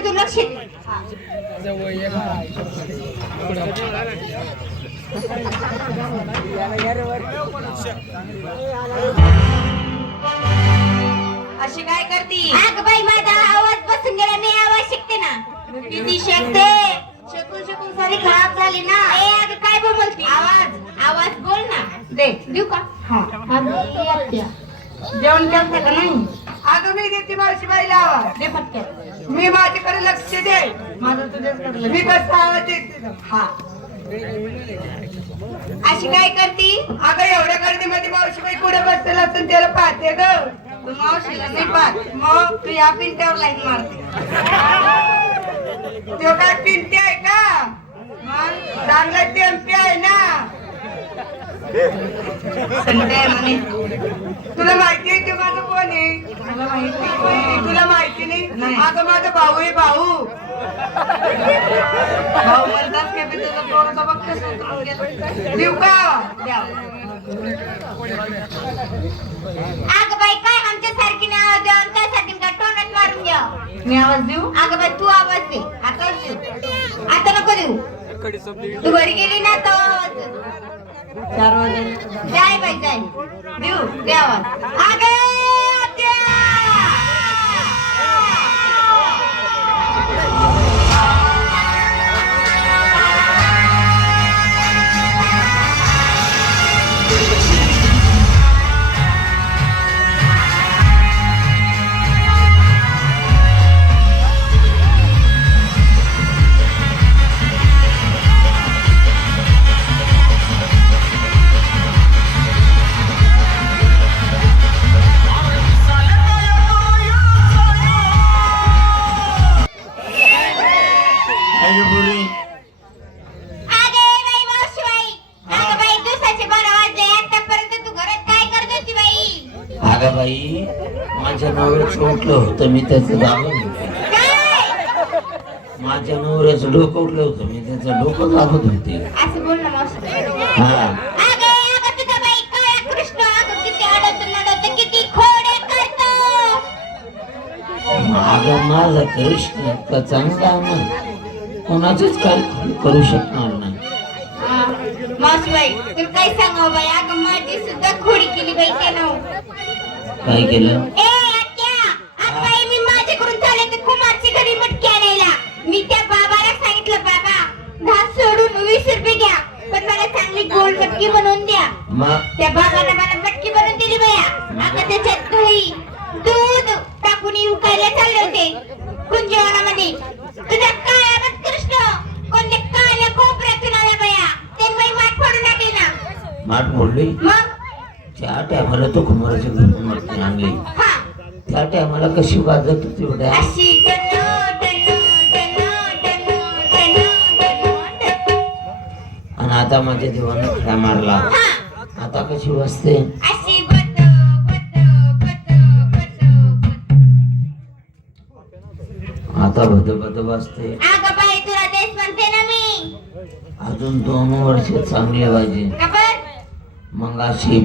माझ्याकडे दुर्लक्ष. अशी काय करती? अगं बाई माझा आवाज बसून गेला मी आवाज शिकते ना. किती शकते. शकून शकून सारी खराब झाली ना. ए अगं काय बोलती? आवाज आवाज बोल ना. दे देऊ का? हा. जेवण केलं का नाही? अगं मी देते मावशी बाईला. आवाज दे फटक्यात मी माझ्याकडे लक्ष दे. माझं तुझ्याकडे मी कसं देते हा. अशी काय करती? अगं एवढ्या गर्दीमध्ये मावशी बाई कुठे बसतेल असून त्याला पाहते ग. मावशीला नाही पाहत. मग तू या पिंट्यावर लाईन मारते. तो काय पिंटी आहे का? मग चांगला टेम्पी आहे ना? तुला माहिती आहे की माझं कोण आहे? मला माहीत नाही. तुला माहिती नाही. अगं माझा भाऊ आहे भाऊ. भाऊ म्हणतात की मी तुझं. देऊ का? अगं बाई काय आमच्या सारखी नाही आवाज द्या त्यासाठी काय तोंडात मारून द्या मी आवाज देऊ? अगं बाई तू आवाज दे. आता देऊ. आता नको देऊ. तू घरी गेली ना तो आवाज दे. चार वाजे. जाय बाई जाय. देऊ देवा आवाज बाई माझ्या नवऱ्याचं उठलं होतं मी त्याचं. काय माझ्या नवऱ्याचं डोकं उठलं होतं मी त्याचं डोकं दाबत होते. हा. अगं माझा कृष्ण इतका चांगला ना कोणाचीच काय करू शकणार नाही. हा, मावशी बाई तुला काय सांगावं बाई? अगं माझी सुद्धा खोडी केली बाई त्यानं. काय केलं? त्या बाबाला सांगितलं बाबा घास सोडून वीस रुपये घ्या पण मला चांगली गोल मटकी बनवून द्या. मग त्या बाबाने मला मटकी बनवून दिली बया. आता त्याच्यात दही दूध टाकून उकायला चालले होते कुंजवनामध्ये तुझ्या काळ्या मत कृष्ण कोणत्या काळ्या कोपऱ्यातून आल्या बया ते बाई माठ पडू लागली ना माठ फोडली मग त्या टायमाला तो कुमाराच्या घरून मटकी आणली हा त्या टायमाला कशी वाजत होती टनो. आणि आता माझ्या देवानं खडा मारला. आता कशी वाजते बट बट बट बट बट आता भद भद वाजते अजून दोन वर्ष चांगले पाहिजे. मग अशी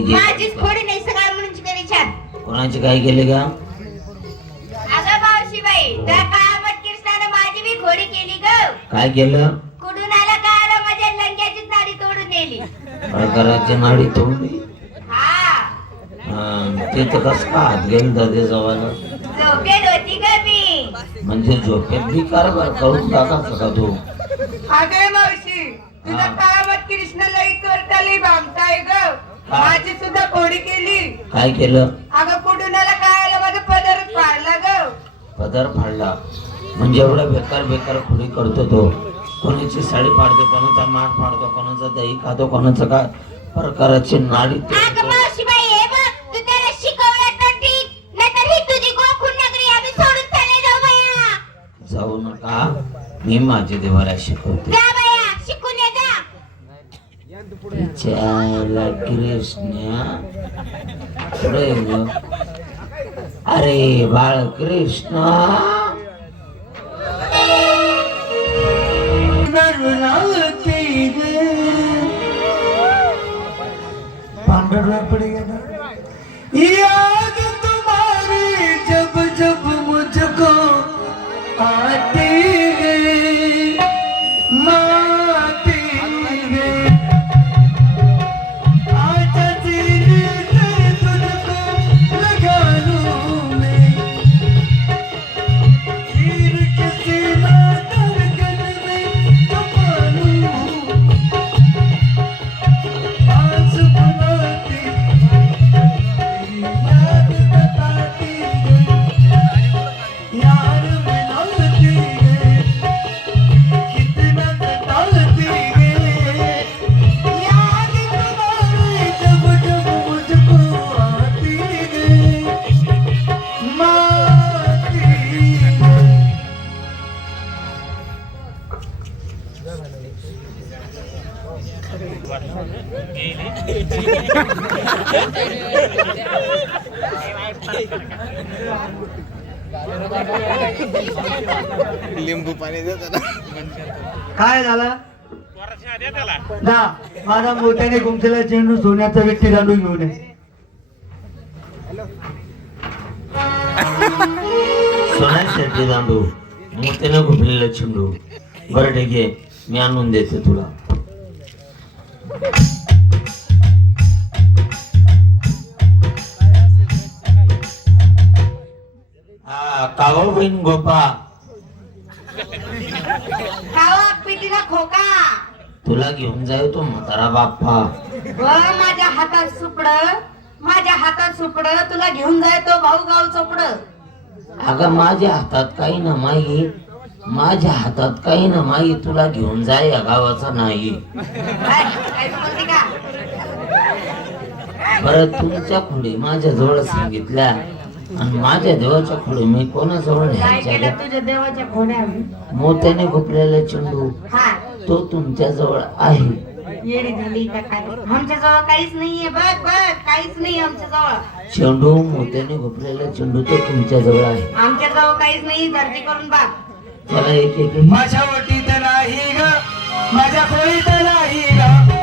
हो माझीच खोडी नाही सगळ्या मुलींची तरी छान. कोणाचे काय केले का? अगं मावशी बाई त्या काळात कृष्णानं माझी बी खोडी केली ग. काय केलं? कुठून आला का आला माझ्या लंग्याची नाडी तोडून नेली. प्रकाराची नाडी तोडली हा. हा, ते तर कस का हात गेलं दादे जवाला? झोपेत होती ग मी. म्हणजे झोपेत बी कारभार करून टाकायचा का तो? अगं मावशी तुझा हा. काळात कृष्ण लई करताली भामताय ग. माझी सुद्धा खोडी केली. काय केलं? अगं कुठूनला काय आलं? माझं पदर फाडला ग. पदर फाडला. म्हणजे एवढा बेकार बेकार खुडी करतो तो? कोणाची साडी फाडतो कोणाचा माठ फाडतो कोणाचा दही खातो कोणाचा काय प्रकाराची नाडी तो- अगं मावशी बाई हे बघ तिच्याला कृष्ण पुढे ग. अरे बाळ कृष्ण काय झाला? जा माझा मोठ्याने गुमसेला चेंडू सोन्याचा विठ्ठी दांडू घेऊन ये. सोन्या शेट्टी दांडू मोत्यानं घुमलेला चेंडू. बरं ठीक आहे मी आणून देते तुला. बहीण गोपा. खावा पिटीला खोका. तुला घेऊन जाय तो म्हातारा बाप्पा. व माझ्या हातात सुपड. माझ्या हातात सुपड. तुला घेऊन जाय तो भाऊ गाव चोपड. अगं माझ्या हातात काही ना माई माझ्या हातात काही ना माई तुला घेऊन जाय या गावाचा नाही. काय काय समजते का? बरं तुमच्या खुडी माझ्या जवळ सांगितल्या. आणि माझ्या देवाच्या खुडी मी कोणाजवळ काय न्यायच्या केलं ग? तुझ्या देवाच्या खोड्या मोत्याने गुपलेला चेंडू. हा. तो तुमच्या जवळ आहे. येडी झाली का काय? आमच्या जवळ काहीच नाहीये. बघ बघ काहीच नाही आमच्या जवळ चेंडू मोत्याने गुपलेला चेंडू तो तुमच्या जवळ आहे. आमच्या जवळ काहीच नाही. धरती करून बघ. त्याला एक एक माझ्या वटीत नाही ग. माझ्या खोलीत नाही ग.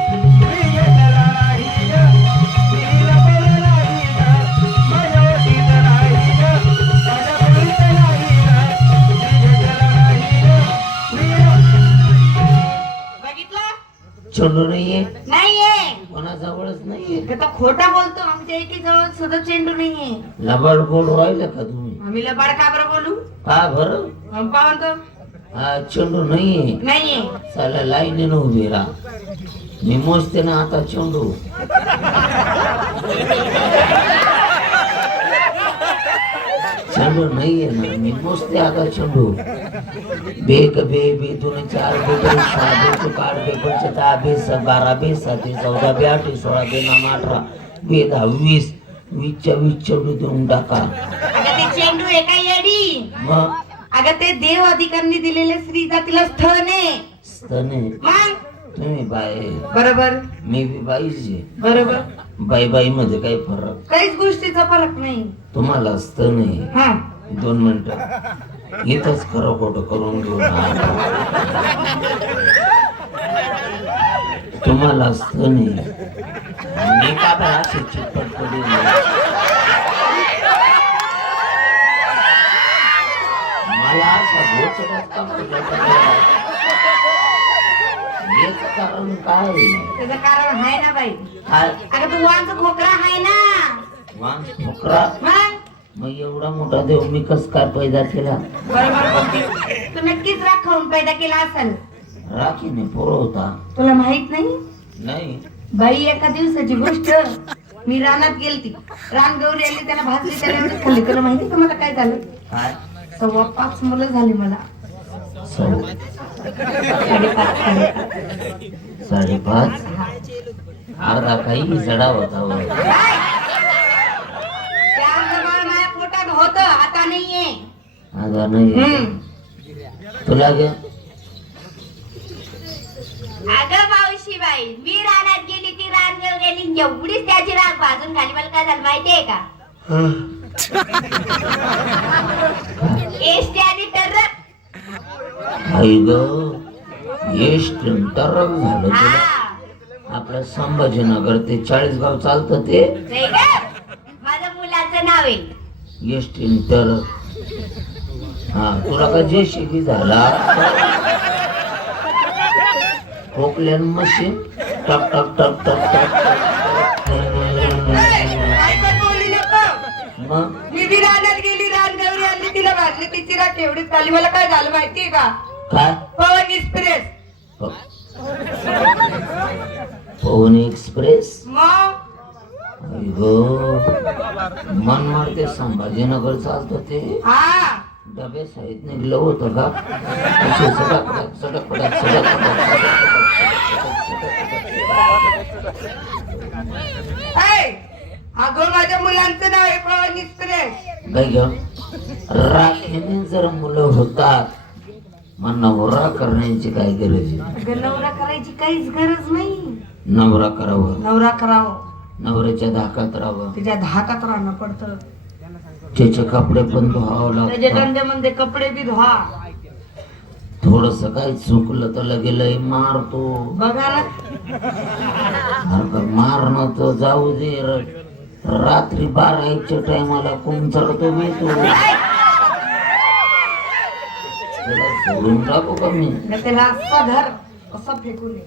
चेंडू नाहीये. नाहीये. कोणाजवळच नाहीये. ते तर खोटा बोलतो. आमच्या एकी जवळ सुद्धा चेंडू नाहीये. लबाड बोल राहिलं का तुम्ही? आम्ही लबाड का बरं बोलू? का बरं? आम्ही पाहतो हा चेंडू नाहीये. नाहीये. चला लाईनीनं उभी राहा. मी मोजते ना आता चेंडू. चेंडू नाहीये ना मी मोजते आता चेंडू बेक बे बे दोन चार बे दोन सहा बे चौक आठ बे पंच दहा बारा बे सात चौदा बे आठ सोळा बे नाम अठरा बे दहा वीस वीसच्या वीस चेंडू देऊन टाका. अगं ते चेंडू आहे का येडी? मग? अगं ते देव अधिकाऱ्यांनी दिलेले स्त्री जातीला स्थळ नाही. स्तने मग? तुम्ही बाय बरोबर? मी बी बाईच आहे. बरोबर? बाई बाई मध्ये काही फरक काहीच गोष्टीचा फरक नाही. तुम्हाला असतं नाही. हा. दोन मिनिटं. इथंच खरं खोटं करून घेऊ नका. तुम्हाला असतं नाही. मी का बरं अशी चिटपट करून मला पडलं? याचं कारण काय त्याचं कारण आहे ना बाई. काय? अगं तू वांच खोकरा आहे ना. मग? मग एवढा मोठा देव मी कस काय पैदा केला? बरोबर बोलते. तू नक्कीच राग खाऊन पैदा केला असेल राखीने पुरवता तुला माहीत नाही? नाही. बाई एका दिवसाची गोष्ट. मी रानात गेलती. रान गौरी आली त्याला भाजली त्याला एवढंच खाल्ली. तुला माहिती का मला काय झालं? काय? सव्वा पाच मुलं झाली मला. सौ साडेपाच अर्धा काही जडा होता वर. काय? चार जमाळ माझ्या पोटात होत आता नाहीये आता नाही हम्म. तुला गे अगं मावशी बाई मी रानात गेली ती रान गेली एवढीच त्याची राग भाजून खाली मला काय झालं माहितीये का एसटी आणि टर्रक आई ग यश टरक झालं तुला. आपलं संभाजीनगर ते चाळीसगाव चालतं ते. नाही का माझ्या मुलाचं नाव आहे. एसटीन तर हा तुला का जे शिकी झाला? खोकल्यान मशीन टक टक टक टक टक. तिची रात एवढीच खाली मला काय झालं माहितीये का? काय? पवन एक्सप्रेस पवन एक्सप्रेस मग. मन मारते संभाजीनगर चालतं ते. हा. डबे साईड निघलं होतं का? असे सडक सडक पडक. ऐ, अगं माझ्या मुलांचं नाव आहे पवन एक्सप्रेस राखीने जर मुलं होतात मग नवरा करण्याची काय गरज आहे अगं नवरा करायची काहीच गरज नाही. नवरा करावं. नवरा करावं. नवऱ्याच्या धाकात राहावं. त्याच्या धाकात राहणं पडतं. त्याचे कपडे पण धुवावं लागतं. धंद्यामध्ये कपडे बी धुवा. थोडस काही चुकलं तर लगेलय मारतो. बघा ना. अरे का मारणं तर जाऊ दे र- रात्री बारा एकच्या टायमाला कोण चढतो मी तो सोडून टाकू का मी? त्याला असा धर असा फेकून दे.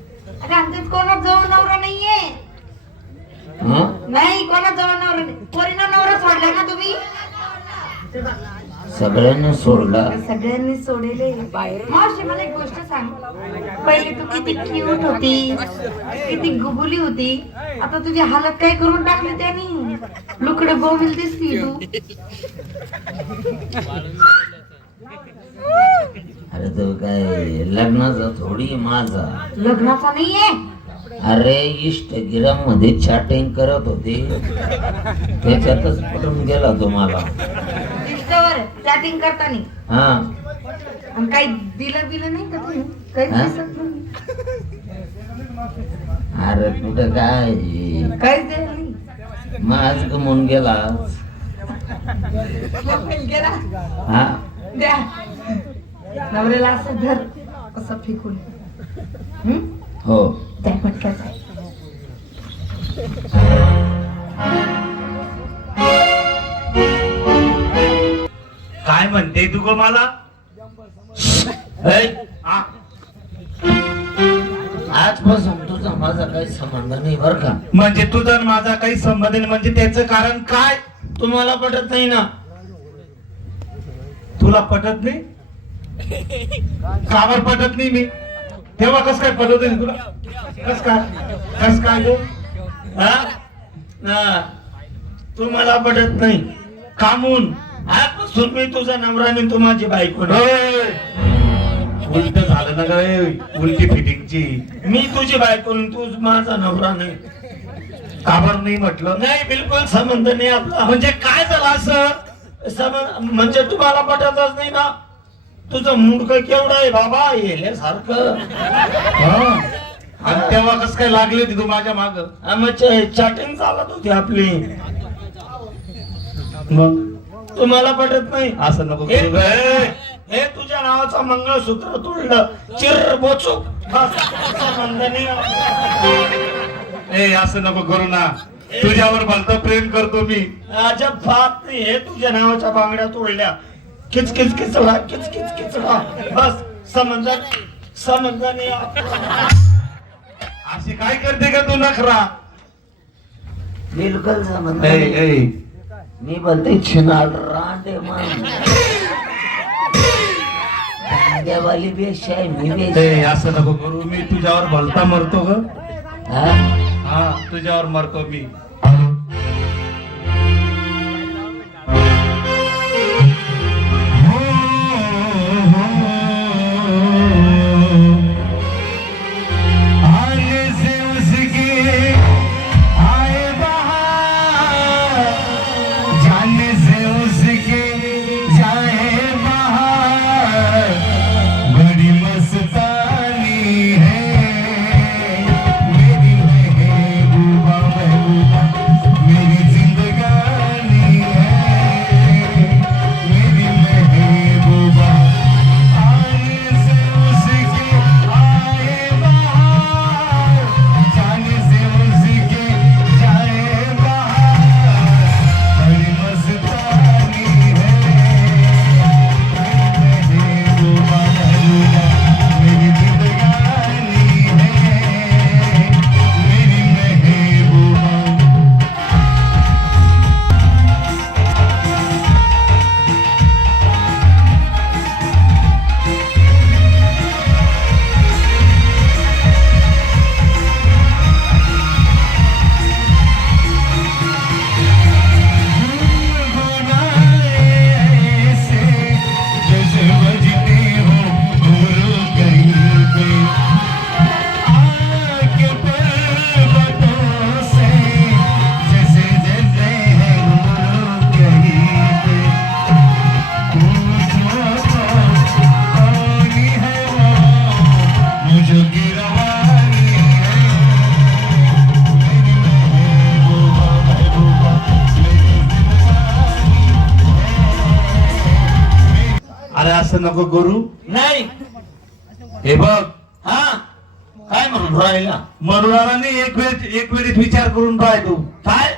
अगं आमच्यात कोणाच जवळ नवरा नाहीये. हं? नाही कोणाच जवळ नवरा नाही. पोरीना नवरा सोडला ना तुम्ही? सगळ्यांनी सोडला. सगळ्यांनी सोडले मावशी मला एक गोष्ट सांग. पहिले तू किती क्यूट होती किती गुबुली होती आता तुझी हालत काय करून टाकली त्यांनी? लुकडे बोंबील दिसती तू. अरे तो काय लग्नाचा थोडी माझा. लग्नाचा नाहीये? अरे इष्टगिराममध्ये चॅटिंग करत होते. त्याच्यातच पडून गेला तुम्हाला इंस्टावर चॅटिंग करताना? हा. आणि काही दिलं बिलं नाही का तुम्ही? हा? दिसत नाही. अरे कुठं काय? नाही. माझ गमून गेला. हा? द्या. नवऱ्याला असं धर असं फेकून? हो? त्या काय म्हणते तू गो मला? ऐ? आजपासून तुझा माझा काही संबंध नाही बर का? म्हणजे तुझा आणि माझा काही संबंध नाही म्हणजे त्याचं कारण काय? तुम्हाला पटत नाही ना? तुला पटत नाही? कावर पटत नाही मी. तेव्हा कस काय पटत नाही तुला? कस काय? कस काय गो? हा? हा. तुम्हाला पटत नाही. कामून. आजपासून मी तुझा नवराने तू माझी बायको नाही. उलट झालं ना गे उलटी फिटिंगची. मी तुझी बायको तू माझा नवरा नाही. काबर नाही म्हटलं? नाही बिलकुल संबंध नाही आपला. म्हणजे काय झालं असं? म्हणजे तुम्हाला पटतच नाही ना. तुझं मूर्ख केवढं आहे बाबा? येल्यासारखं. हा. आणि तेव्हा कस काय लागली होती तू माझ्या माग? मग चॅटिंग चालत होती आपली. मग? तुम्हाला पटत नाही. असं नको हे तुझ्या नावाचं मंगळसूत्र तोडलं. चिर बोचूक. नाही ए असं नको करू ना. तुझ्यावर भलतं प्रेम करतो मी. अजिबात नाही हे तुझ्या नावाच्या बांगड्या तोडल्या. किच किच किचडा किच किच किचडा. बस. संबंध नाही अशी काय करते का तू नखरा? बिलकुल. ए, मी बोलते छिनाल रांडे मान दांड्यावाली बेश आहे मी बेश असं नको करू मी तुझ्यावर भलता मरतो ग। हा? हा तुझ्यावर मरतो मी। असं नको करू. नाही. हे बघ. हा. काय म्हणून राहिला? मरुणाराने एक वेळ एक वेळेस विचार करून पाय तू. काय?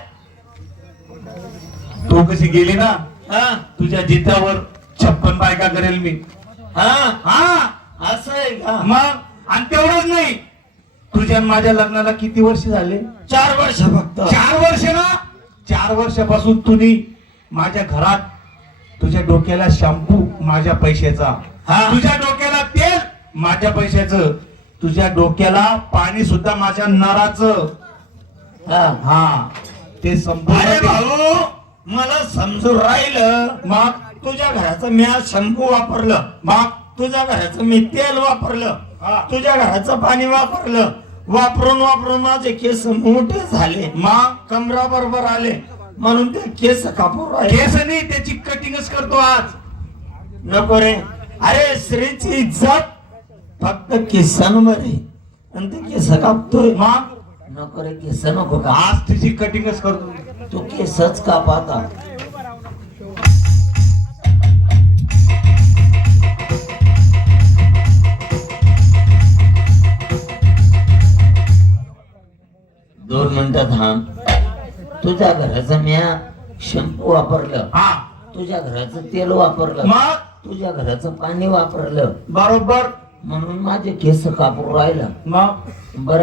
तू कशी गेली ना? हा. तुझ्या जितावर छप्पन बायका करेल मी. हा. हा. असं आहे का? मग? आणि तेवढंच नाही. तुझ्या आणि माझ्या लग्नाला किती वर्ष झाले? चार वर्ष फक्त. चार वर्ष ना? चार वर्षापासून तुम्ही माझ्या घरात तुझ्या डोक्याला शॅम्पू माझ्या पैशाचा. हा. तुझ्या डोक्याला तेल माझ्या पैशाचं. तुझ्या डोक्याला पाणी सुद्धा माझ्या नराचं. हा. हा. ते भाऊ मला समजून राहिलं. मग? तुझ्या घराचं मी आज शंभू वापरलं. मग? तुझ्या घराचं मी तेल वापरलं. तुझ्या घराचं पाणी वापरलं. वापरून वापरून माझे केस मोठे झाले. मग? कमरा बरोबर आले. म्हणून ते केस कापूर केस नाही त्याची कटिंगच करतो आज. नको रे. अरे स्त्रीची इज्जत फक्त केसांवर आहे. आणि ते केस कापतोय. मग? नको रे केस नको का आज तिची कटिंगच करतो. तू केसच काप आता. दोन मिनिटं थांब. तुझ्या घराचं म्या शॅम्पू वापरलं. हा. तुझ्या घराचं तेल वापरलं. मग? तुझ्या घराचं पाणी वापरलं. बरोबर. म्हणून माझे केस कापून राहिलं. मग? बर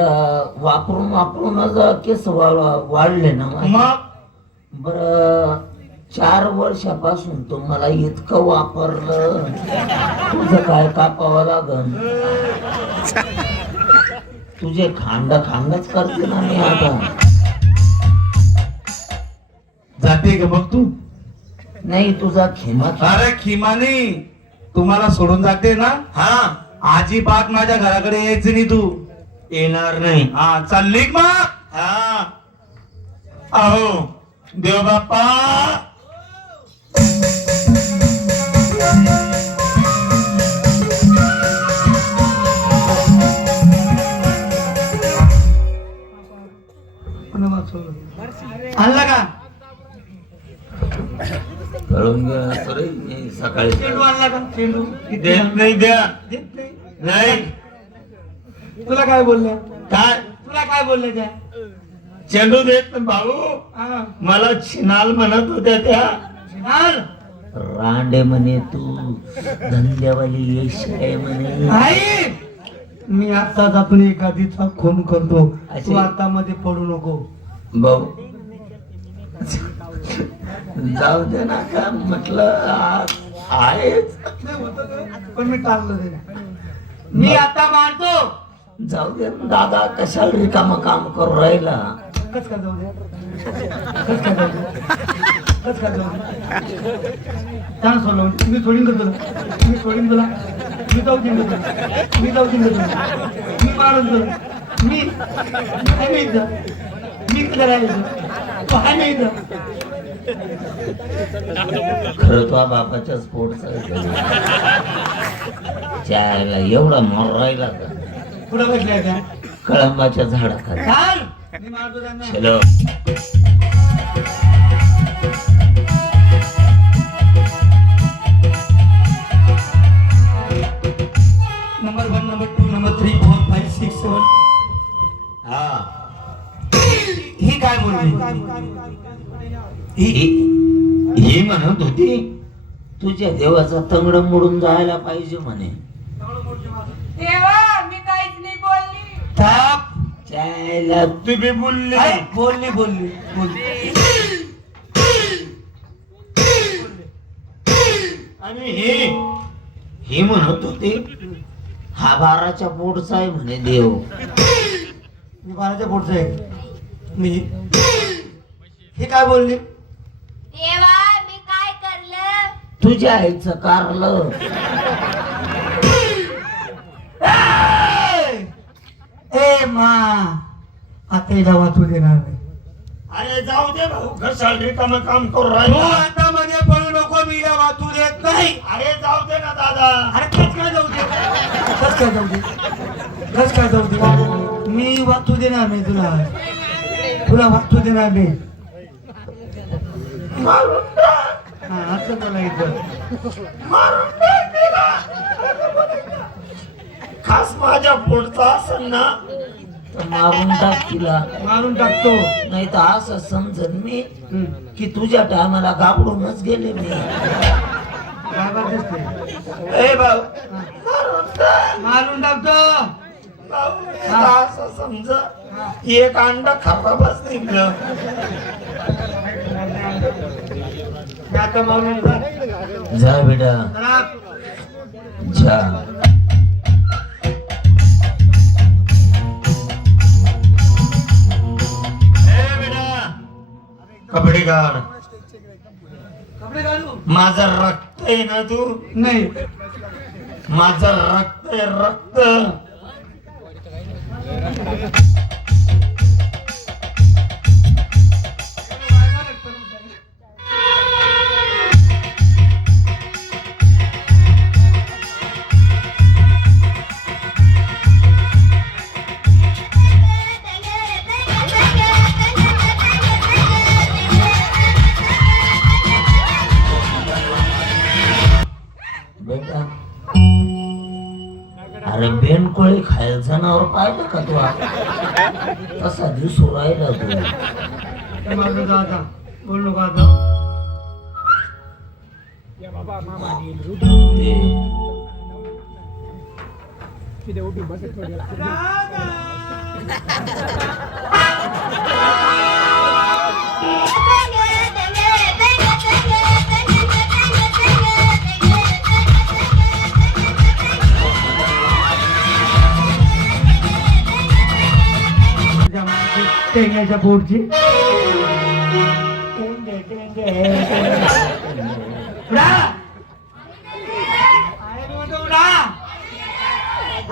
वापरून वापरूनच केस वा- वाढले ना माझे. मग? बर चार वर्षापासून तुम्हाला इतकं वापरलं. तुझं काय कापावं लागन? तुझे खांड खांडच करते ना मी आता. जाते का मग तू? नाही तुझा खिमा. अरे खिमानी तुम्हाला सोडून जाते ना? हा. अजिबात माझ्या घराकडे यायचं नाही तू. येणार नाही. हा चालली का मग? हा. अहो देव बाप्पा कळून घ्या सरे मी सकाळी चेंडू आणला का? चेंडू? देत नाही द्या. देत नाही. नाही. तुला काय बोलले? काय? तुला काय बोलले त्या? चेंडू देत नाही भाऊ. हा. मला छिनाल म्हणत होत्या त्या. छिनाल? रांडे म्हणे तू. धंद्यावाली यश आहे म्हणे. आई मी आता आपण एखादीचा खून करतो? तू आता मध्ये पडू नको. भाऊ जाऊ दे ना का? म्हटलं आहेच. पण मी टाळलं ते मी आता मारतो. जाऊ दे ना दादा कशाला रिकामा काम करू राहिला? कस काय जाऊ दे? कस काय जाऊ दे? कस काय जाऊ दे? छान सोडलं मी सोडीन का तुला? मी सोडीन तुला? मी जाऊ का तुला? मी जाऊ का तुला? मी मारून तुला? मी मी इथं? मी खरं तो बापाच्या स्पोर्टचा चायला एवढा मोर राहिला का? कुठं बसलाय का कळंबाच्या झाडाखाली. चाल मी मारतो त्यांना. चलो. Number one number two number three four five six seven हा. ही काय बोलली? ही ही म्हणत होती तुझ्या देवाचा तंगड मोडून जायला पाहिजे म्हणे. मी काहीच नाही बोलली. थाप चायला तुम्ही बोलले? बोलली बोलली बोलली. आणि हे ही म्हणत होती हा बाराच्या पोटचा आहे म्हणे देव. मी बाराच्या पुढचं आहे. मी हे काय बोलली? तेव्हा मी काय करलं? तुझ्या आईचं कारलं. ए! मा! आता हिला वाचू देणार नाही. अरे जाऊ दे भाऊ घसाल रिकामं काम करू तू राहिला आता मध्ये पळू नको मी हिला वाचू देत नाही. अरे जाऊ दे ना दादा. अरे कस काय जाऊ दे? कस काय जाऊ दे? कस काय जाऊ दे? मी वाचू देणार नाही तुला. तुला वाचू देणार नाही. हा, असं बोलायचं खास माझ्या पुढचा असेल ना. तर मारून टाक तिला. मारून टाकतो. नाही तर असं समजत मी की तुझ्या टायमाला गाबडूनच गेले मी. ए भाऊ. मारून टाकतो. भाऊ, असं समज. एक अंडा खराबच निघलं. जा बेटा. जा. कपडे घालू माझं रक्त आहे ना तू? नाही. माझं रक्त आहे रक्त. जा आता बोल आता तुझ्या मागची टेंग्याच्या पोटची उडा. आई म्हणतो उडा.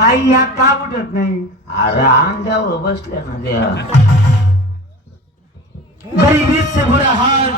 आई या का उठत नाही? अरे अंड्यावर बसल्या ना त्या. गरीबी से बुरा हाल.